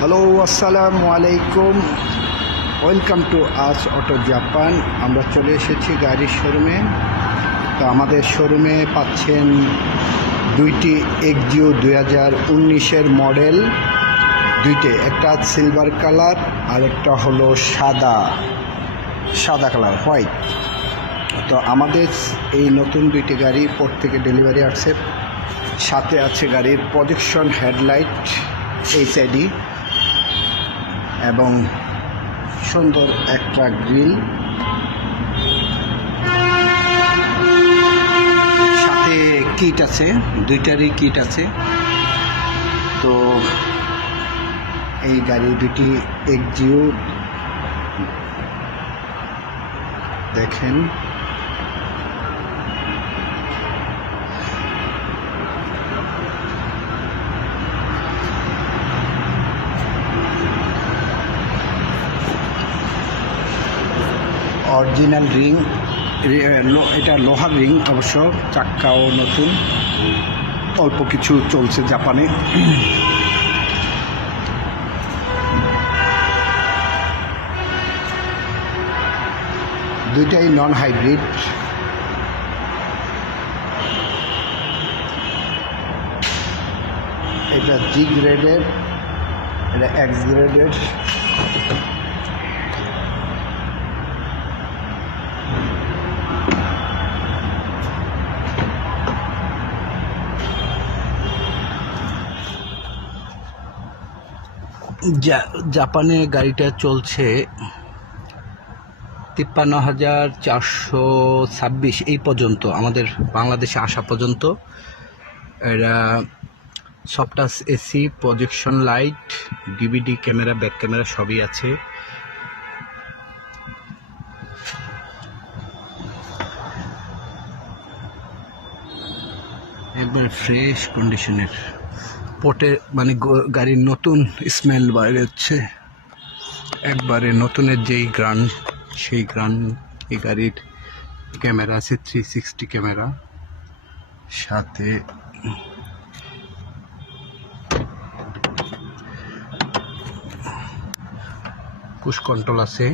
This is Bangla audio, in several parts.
হ্যালো আসসালামু আলাইকুম welcome to us auto Japan আমরা চলে এসেছি গাড়ির শোরুমে তো আমাদের শোরুমে পাচ্ছেন দুইটি এক্সিও দুই হাজার উনিশের মডেল দুইটি, একটা সিলভার কালার আর একটা হলো সাদা। সাদা কালার হোয়াইট তো আমাদের এই নতুন দুইটি গাড়ি পোর্ট থেকে ডেলিভারি আসছে। সাথে আছে গাড়ির প্রজেকশন হেডলাইট এইচআইডি এবং সুন্দর একটা গ্রিল। সাথে কিট আছে, দুইটারই কিট আছে। তো এই গাড়ি দুটি এক্সিও দেখেন। অরিজিনাল রিং এটা লোহার রিং অবশ্য চাক্কাও নতুন। অল্প কিছু চলছে জাপানে। দুইটাই নন হাইব্রিড এটা জি গ্রেডের এটা এক্স গ্রেডের জাপানে গাড়িটা চলছে তিপ্পান্ন হাজার চারশো ছাব্বিশ এই পর্যন্ত, আমাদের বাংলাদেশে আসা পর্যন্ত। এরা সফটাস AC projection light DVD camera back camera সবই আছে। একবার ফ্রেশ কন্ডিশনের পটে মানে গাড়ির নতুন স্মেল বাইরে হচ্ছে। একবারে নতুনের যেই গ্রান, সেই গ্রান এই গাড়ির ক্যামেরা আছে থ্রি সিক্সটি ক্যামেরা। সাথে পুশ কন্ট্রোল আছে।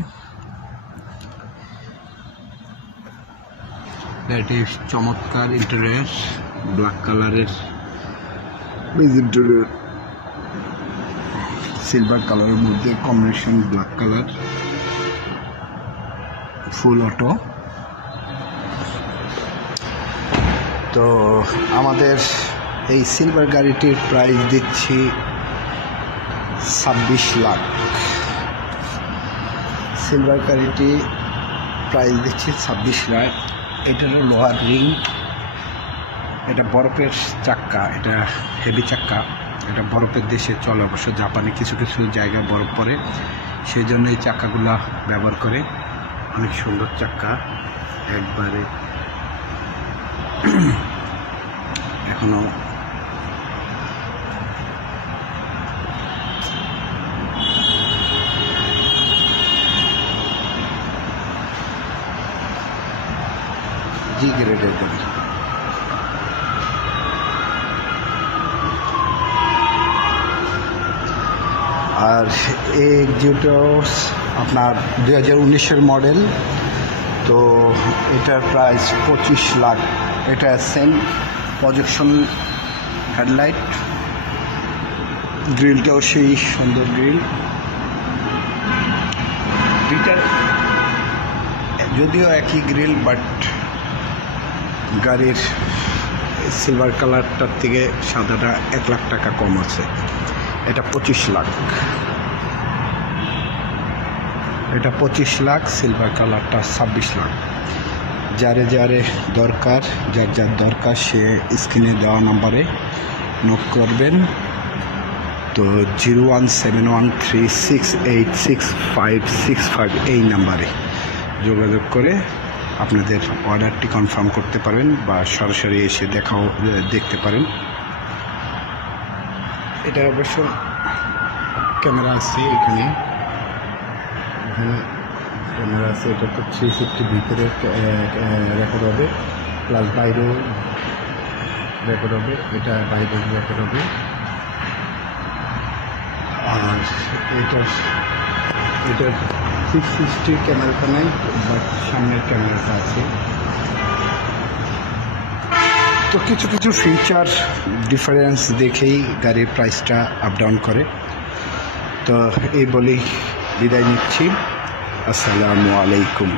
চমৎকার ইন্টেরিয়ার ব্ল্যাক কালারের সিলভার কালারের মধ্যে combination black colour full auto তো আমাদের এই সিলভার গাড়িটির প্রাইস দিচ্ছি ছাব্বিশ লাখ। সিলভার গাড়িটি প্রাইস দিচ্ছি ছাব্বিশ লাখ। এটারও লোহার রিং এটা বরফের চাক্কা, এটা হেভি চাক্কা। এটা বরফের দেশে চলে অবশ্য। জাপানে কিছু কিছু জায়গায় বরফ পড়ে সেই জন্য এই চাক্কাগুলা ব্যবহার করে। অনেক সুন্দর চাক্কা। একবারে এখনও জি গ্রেডের আর এই এক্সিউটাও আপনার দু হাজার উনিশের মডেল। তো এটার প্রাইস পঁচিশ লাখ। এটা সেম প্রজেকশন হেডলাইট গ্রিলটাও সেই সুন্দর গ্রিল দুইটার যদিও একই গ্রিল বাট গাড়ির সিলভার কালারটার থেকে সাদাটা এক লাখ টাকা কম আছে। এটা পঁচিশ লাখ। এটা পঁচিশ লাখ সিলভার কালারটা ছাব্বিশ লাখ। যারে যারে দরকার, যার যার দরকার সে স্ক্রিনে দেওয়া নাম্বারে নোট করবেন। তো zero one seven one three six eight six five six five এই নাম্বারে যোগাযোগ করে আপনাদের অর্ডারটি কনফার্ম করতে পারেন বা সরাসরি এসে দেখাও, দেখতে পারেন। এটা অবশ্য ক্যামেরা আছে এখানে। এখানে ক্যামেরা আছে, এটা তো থ্রি সিক্সটি ভিতরে রেকর্ড হবে। প্লাস বাইরেও রেকর্ড হবে, এটা বাইরেও রেকর্ড হবে। আর এটা এটা সিক্স সিক্সটি ক্যামেরাটা নাই বাট সামনের ক্যামেরাটা আছে। তো কিছু কিছু ফিচার ডিফারেন্স দেখেই গাড়ির প্রাইসটা আপ ডাউন করে। তো এই বলেই বিদায় নিচ্ছি। আসসালামু আলাইকুম।